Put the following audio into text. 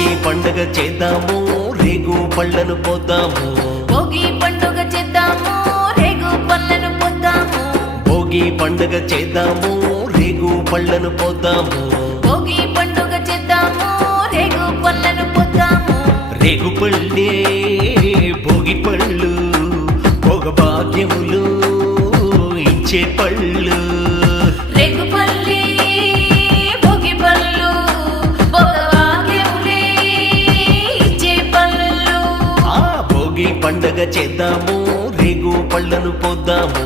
భోగి పండుగ చేద్దాము రేగు పళ్ళను పోద్దాము భోగి పండుగ చేద్దాము రేగు పళ్ళను పోద్దాము భోగి పండుగ చేద్దాము రేగు పళ్ళను పోద్దాము భోగి పండుగ చేద్దాము రేగు పళ్ళను పోద్దాము రేగు పళ్ళే భోగి పళ్ళు భోగ భాగ్యములు ఇచ్చే పళ్ళు రేగు పళ్ళే భోగి పళ్ళు భోగభాగ్యములే ఇచ్చే పళ్ళు ఆ భోగి పండుగ చేద్దాము రేగు పళ్ళను పోద్దాము